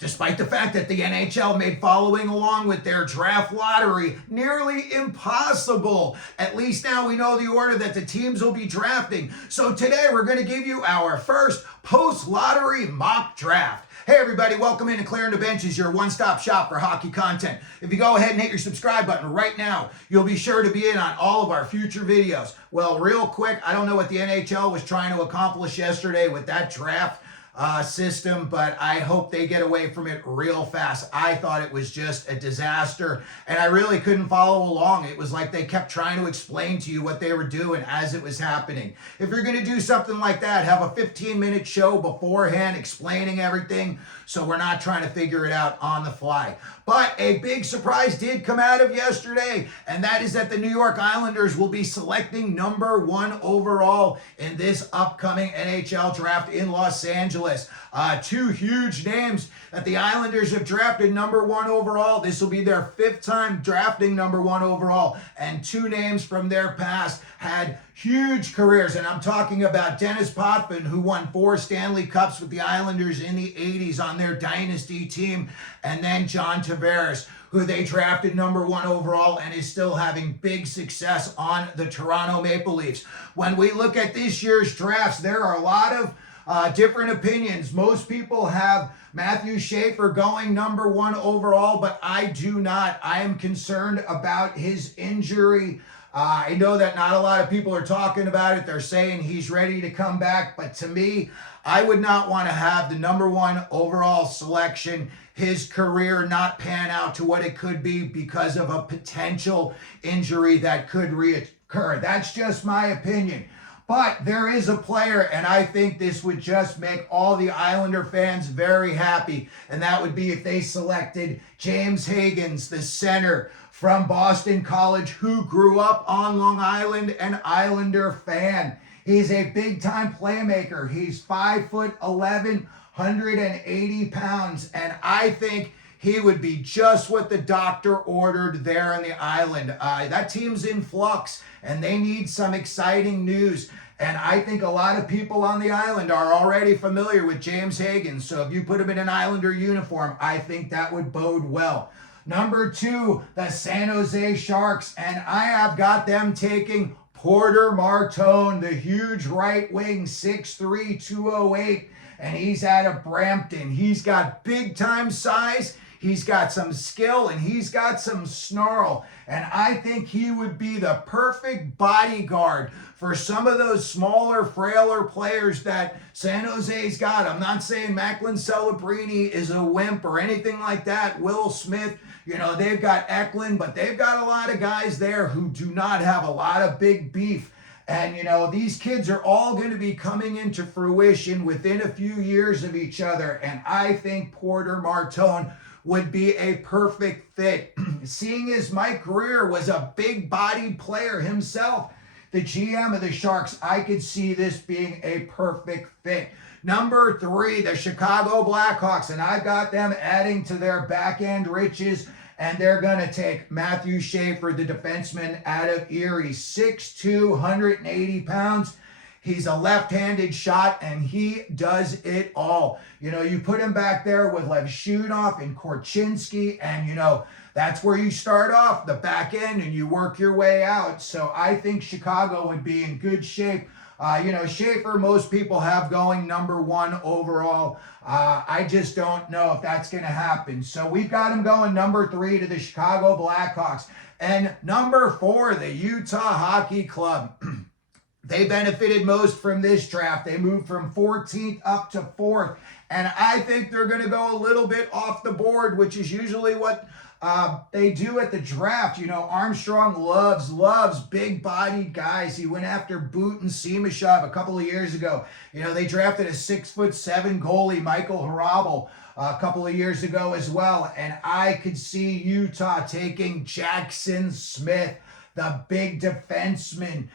despite the fact that the NHL made following along with their draft lottery nearly impossible. At least now we know the order that the teams will be drafting. So today we're going to give you our first post-lottery mock draft. Hey everybody, welcome in to Clearing the Benches, your one-stop shop for hockey content. If you go ahead and hit your subscribe button right now, you'll be sure to be in on all of our future videos. Well, real quick, I don't know what the NHL was trying to accomplish yesterday with that draft system, but I hope they get away from it real fast. I thought it was just a disaster, and I really couldn't follow along. It was like they kept trying to explain to you what they were doing as it was happening. If you're going to do something like that, have a 15-minute show beforehand explaining everything so we're not trying to figure it out on the fly. But a big surprise did come out of yesterday, and that is that the New York Islanders will be selecting #1 overall in this upcoming NHL draft in Los Angeles. Two huge names that the Islanders have drafted #1 overall. This will be their 5th time drafting #1 overall, and two names from their past had huge careers, and I'm talking about Dennis Potvin, who won 4 Stanley Cups with the Islanders in the 80s on their dynasty team, and then John Tavares, who they drafted #1 overall and is still having big success on the Toronto Maple Leafs. When we look at this year's drafts, there are a lot of different opinions. Most people have Matthew Schaefer going #1 overall, but I do not. I am concerned about his injury. I know that not a lot of people are talking about it. They're saying he's ready to come back, but to me, I would not want to have the #1 overall selection, his career not pan out to what it could be because of a potential injury that could reoccur. That's just my opinion. But there is a player, and I think this would just make all the Islander fans very happy, and that would be if they selected James Hagens, the center from Boston College, who grew up on Long Island, an Islander fan. He's a big-time playmaker. He's 5'11", 180 pounds, and I think he would be just what the doctor ordered there on the island. That team's in flux, and they need some exciting news. And I think a lot of people on the island are already familiar with James Hagens. So if you put him in an Islander uniform, I think that would bode well. #2, the San Jose Sharks. And I have got them taking Porter Martone, the huge right wing, 6'3", 208. And he's out of Brampton. He's got big-time size. He's got some skill, and he's got some snarl. And I think he would be the perfect bodyguard for some of those smaller, frailer players that San Jose's got. I'm not saying Macklin Celebrini is a wimp or anything like that. Will Smith, you know, they've got Eklund, but they've got a lot of guys there who do not have a lot of big beef. And, you know, these kids are all going to be coming into fruition within a few years of each other. And I think Porter Martone would be a perfect fit. Seeing as Mike Greer was a big-bodied player himself, the GM of the Sharks, I could see this being a perfect fit. #3, the Chicago Blackhawks, and I've got them adding to their back-end riches, and they're going to take Matthew Schaefer, the defenseman out of Erie, 6'2", 180 pounds. He's a left-handed shot, and he does it all. You know, you put him back there with Levshunov and Korchinski, and, you know, that's where you start off, the back end, and you work your way out. So I think Chicago would be in good shape. You know, Schaefer, most people have going #1 overall. I just don't know if that's going to happen. So we've got him going #3 to the Chicago Blackhawks. And #4, the Utah Hockey Club. They benefited most from this draft. They moved from 14th up to 4th. And I think they're going to go a little bit off the board, which is usually what they do at the draft. You know, Armstrong loves big-bodied guys. He went after Boot and Simashov a couple of years ago. You know, they drafted a 6'7" goalie, Michael Hrabal, a couple of years ago as well. And I could see Utah taking Jackson Smith, the big defenseman.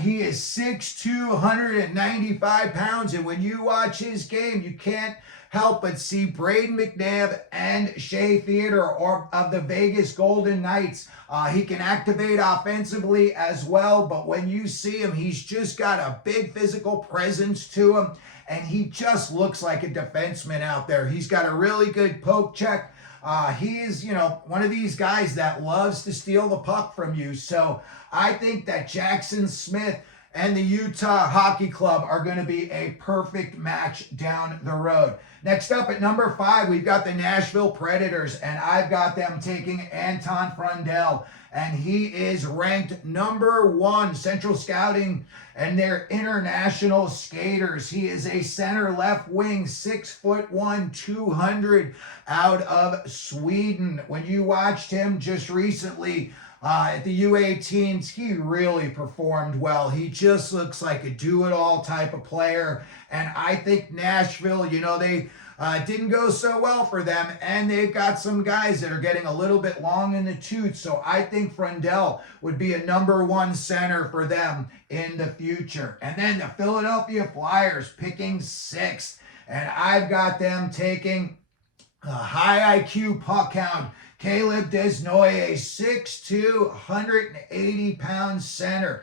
He is 6'2", 195 pounds, and when you watch his game, you can't help but see Braden McNabb and Shea Theodore of the Vegas Golden Knights. He can activate offensively as well, but when you see him, he's just got a big physical presence to him. and he just looks like a defenseman out there. He's got a really good poke check. He is, one of these guys that loves to steal the puck from you. So I think that Jackson Smith and the Utah Hockey Club are going to be a perfect match down the road. Next up at number 5, we've got the Nashville Predators, and I've got them taking Anton Frundell, and he is ranked number 1 Central Scouting and their international skaters. He is a center left wing, 6'1", 200 out of Sweden. When you watched him just recently, at the U18s, he really performed well. He just looks like a do-it-all type of player. And I think Nashville, they didn't go so well for them. And they've got some guys that are getting a little bit long in the tooth. So I think Frundell would be a number 1 center for them in the future. And then the Philadelphia Flyers picking 6th. And I've got them taking a high IQ puck hound, Caleb Desnoyers, 6'2", 180-pound center.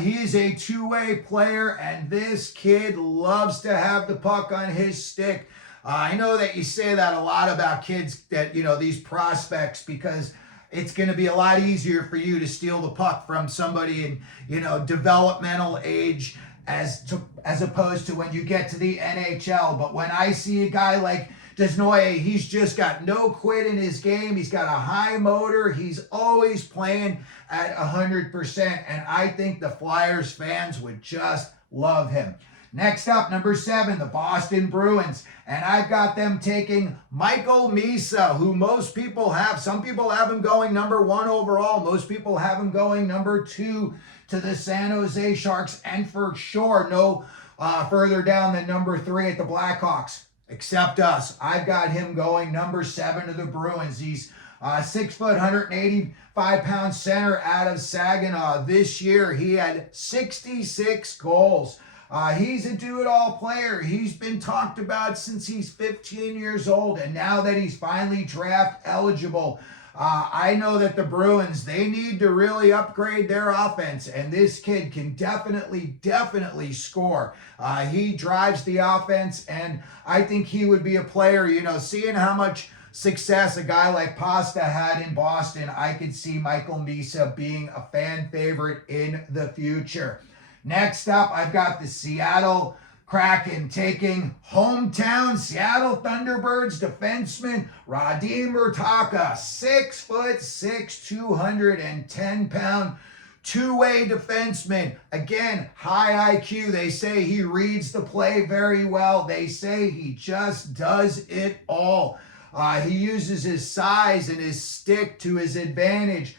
He's a two-way player, and this kid loves to have the puck on his stick. I know that you say that a lot about kids, that, these prospects, because it's going to be a lot easier for you to steal the puck from somebody in, developmental age as opposed to when you get to the NHL. But when I see a guy like Desnoyers, he's just got no quit in his game. He's got a high motor. He's always playing at 100%. And I think the Flyers fans would just love him. Next up, number 7, the Boston Bruins. And I've got them taking Michael Misa, who most people have. Some people have him going number 1 overall. Most people have him going number 2 to the San Jose Sharks. And for sure, no further down than number 3 at the Blackhawks. Except us. I've got him going number 7 to the Bruins. He's 6', 185-pound center out of Saginaw. This year, he had 66 goals. He's a do-it-all player. He's been talked about since he's 15 years old, and now that he's finally draft eligible, I know that the Bruins, they need to really upgrade their offense, and this kid can definitely score. He drives the offense, and I think he would be a player, seeing how much success a guy like Pasta had in Boston, I could see Michael Misa being a fan favorite in the future. Next up, I've got the Seattle Kraken taking hometown Seattle Thunderbirds defenseman Radim Murtaka, 6'6", 210-pound two-way defenseman. Again, high IQ. They say he reads the play very well. They say he just does it all. He uses his size and his stick to his advantage.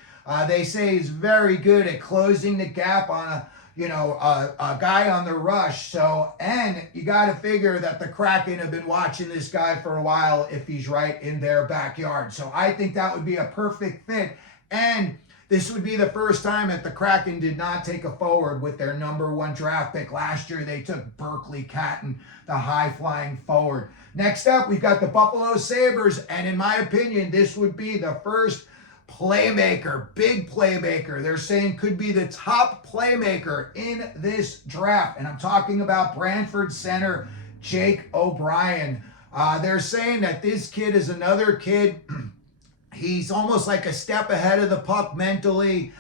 They say he's very good at closing the gap on a guy on the rush. So, and you got to figure that the Kraken have been watching this guy for a while if he's right in their backyard. So I think that would be a perfect fit. And this would be the first time that the Kraken did not take a forward with their number 1 draft pick. Last year, they took Berkeley Catton, the high-flying forward. Next up, we've got the Buffalo Sabres. And in my opinion, this would be the first playmaker, big playmaker. They're saying could be the top playmaker in this draft. And I'm talking about Brantford center Jake O'Brien. They're saying that this kid is another kid. He's almost like a step ahead of the puck mentally.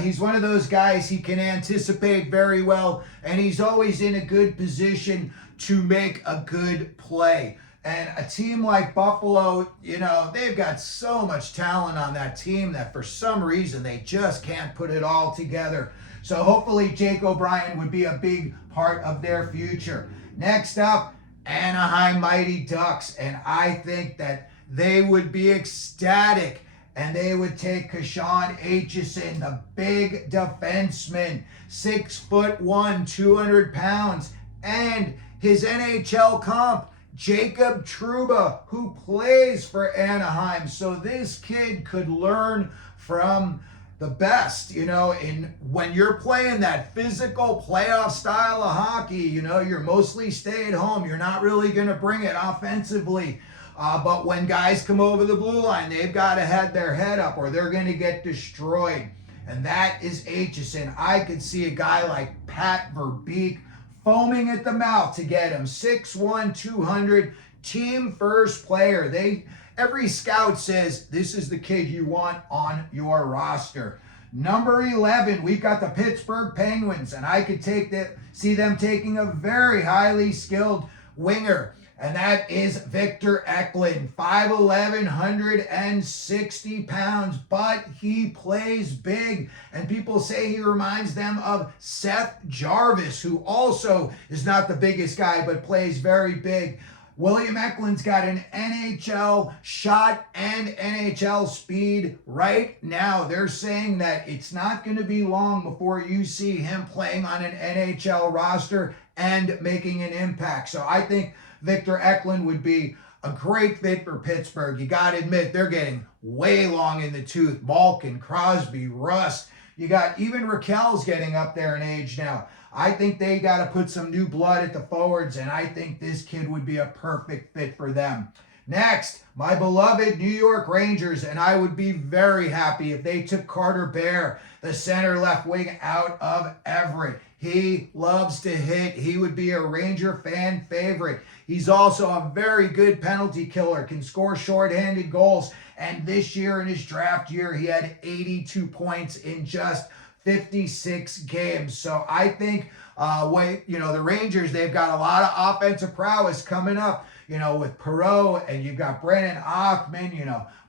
He's one of those guys, he can anticipate very well, and he's always in a good position to make a good play. And a team like Buffalo, they've got so much talent on that team that for some reason they just can't put it all together. So hopefully Jake O'Brien would be a big part of their future. Next up, Anaheim Mighty Ducks. And I think that they would be ecstatic and they would take Kashawn Aitchison, the big defenseman, 6'1", 200 pounds, and his NHL comp, Jacob Trouba, who plays for Anaheim. So this kid could learn from the best, when you're playing that physical playoff style of hockey, you're mostly stay at home. You're not really going to bring it offensively. But when guys come over the blue line, they've got to have their head up or they're going to get destroyed. And that is Aitchison. I could see a guy like Pat Verbeek foaming at the mouth to get him. 6'1", 200, team first player. Every scout says this is the kid you want on your roster. Number 11, we've got the Pittsburgh Penguins, and I could see them taking a very highly skilled winger, and that is Victor Eklund, 5'11", 160 pounds, but he plays big, and people say he reminds them of Seth Jarvis, who also is not the biggest guy, but plays very big. William Eklund's got an NHL shot and NHL speed right now. They're saying that it's not going to be long before you see him playing on an NHL roster and making an impact. So I think Victor Eklund would be a great fit for Pittsburgh. You got to admit, they're getting way long in the tooth. Malkin, Crosby, Rust. You got even Raquel's getting up there in age now. I think they got to put some new blood at the forwards, and I think this kid would be a perfect fit for them. Next, my beloved New York Rangers, and I would be very happy if they took Carter Bear, the center left wing, out of Everett. He loves to hit. He would be a Ranger fan favorite. He's also a very good penalty killer, can score shorthanded goals, and this year in his draft year, he had 82 points in just 56 games. So I think, the Rangers, they've got a lot of offensive prowess coming up, with Perreault, and you've got Brennan Othman,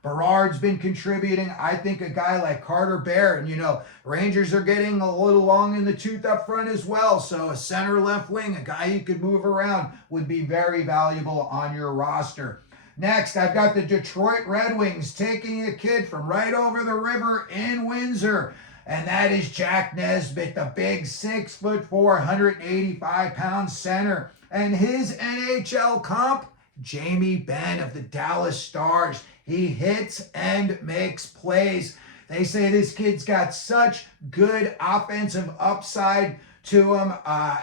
Berard's been contributing. I think a guy like Carter Bear, and, Rangers are getting a little long in the tooth up front as well. So a center left wing, a guy you could move around, would be very valuable on your roster. Next, I've got the Detroit Red Wings taking a kid from right over the river in Windsor. And that is Jack Nesbitt, the big 6'4", 185-pound center. And his NHL comp, Jamie Benn of the Dallas Stars. He hits and makes plays. They say this kid's got such good offensive upside to him.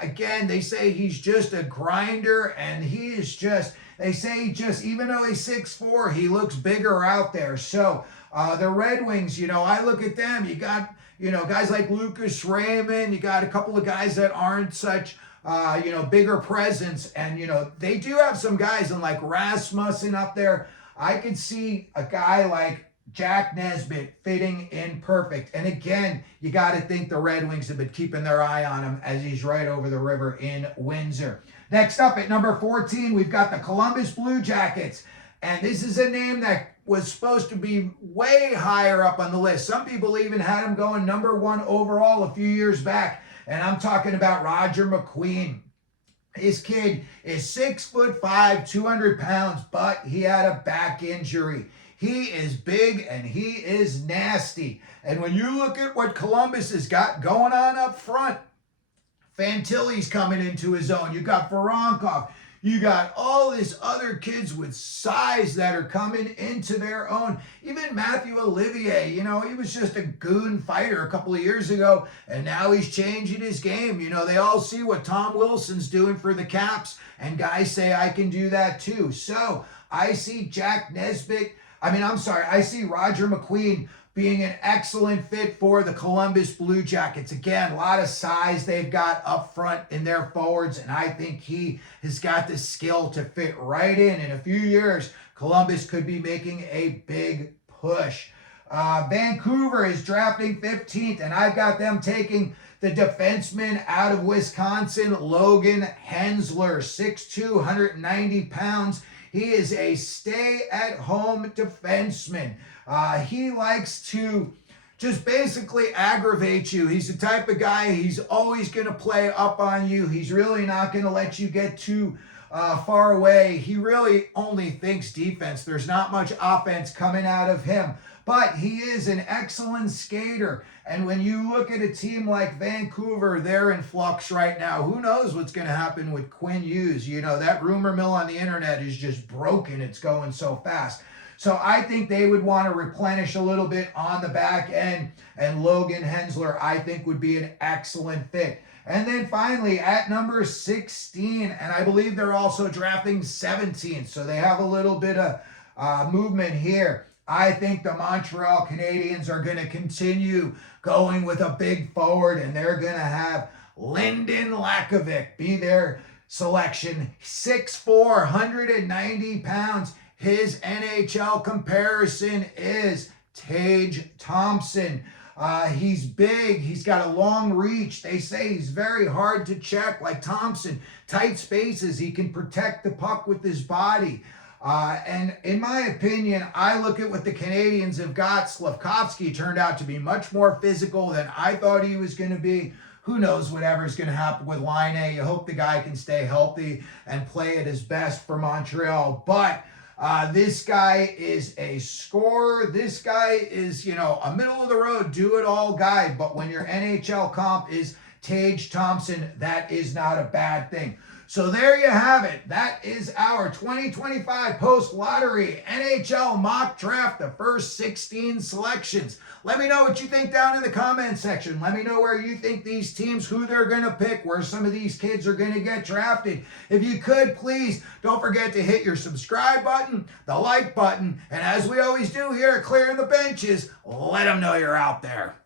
Again, they say he's just a grinder, and he is just, they say even though he's 6'4", he looks bigger out there. So the Red Wings, I look at them, you got, guys like Lucas Raymond, you got a couple of guys that aren't such, bigger presence. And, they do have some guys and like Rasmussen up there. I could see a guy like Jack Nesbitt fitting in perfect. And again, you got to think the Red Wings have been keeping their eye on him as he's right over the river in Windsor. Next up at number 14, we've got the Columbus Blue Jackets. And this is a name that was supposed to be way higher up on the list. Some people even had him going number 1 overall a few years back. And I'm talking about Roger McQueen. This kid is 6'5", 200 pounds, but he had a back injury. He is big and he is nasty. And when you look at what Columbus has got going on up front, Fantilli's coming into his own. You got Voronkov. You got all these other kids with size that are coming into their own. Even Matthew Olivier, he was just a goon fighter a couple of years ago, and now he's changing his game. They all see what Tom Wilson's doing for the Caps, and guys say, I can do that too. So I see I see Roger McQueen being an excellent fit for the Columbus Blue Jackets. Again, a lot of size they've got up front in their forwards, and I think he has got the skill to fit right in. In a few years, Columbus could be making a big push. Vancouver is drafting 15th, and I've got them taking the defenseman out of Wisconsin, Logan Hensler, 6'2", 190 pounds. He is a stay-at-home defenseman. He likes to just basically aggravate you. He's the type of guy, he's always going to play up on you. He's really not going to let you get too far away. He really only thinks defense. There's not much offense coming out of him. But he is an excellent skater. And when you look at a team like Vancouver, they're in flux right now. Who knows what's going to happen with Quinn Hughes? That rumor mill on the internet is just broken. It's going so fast. So I think they would want to replenish a little bit on the back end. And Logan Hensler, I think, would be an excellent fit. And then finally, at number 16, and I believe they're also drafting 17th. So they have a little bit of movement here. I think the Montreal Canadiens are going to continue going with a big forward, and they're going to have Lyndon Lakovic be their selection. 6'4", 190 pounds. His NHL comparison is Tage Thompson. He's big. He's got a long reach. They say he's very hard to check, like Thompson. Tight spaces. He can protect the puck with his body. And in my opinion, I look at what the Canadians have got. Slavkovsky turned out to be much more physical than I thought he was going to be. Who knows whatever's going to happen with Laine. You hope the guy can stay healthy and play at his best for Montreal. But this guy is a scorer. This guy is, a middle-of-the-road, do-it-all guy. But when your NHL comp is Tage Thompson, that is not a bad thing. So there you have it. That is our 2025 post-lottery NHL mock draft, the first 16 selections. Let me know what you think down in the comment section. Let me know where you think these teams, who they're going to pick, where some of these kids are going to get drafted. If you could, please don't forget to hit your subscribe button, the like button, and as we always do here at Clearing the Benches, let them know you're out there.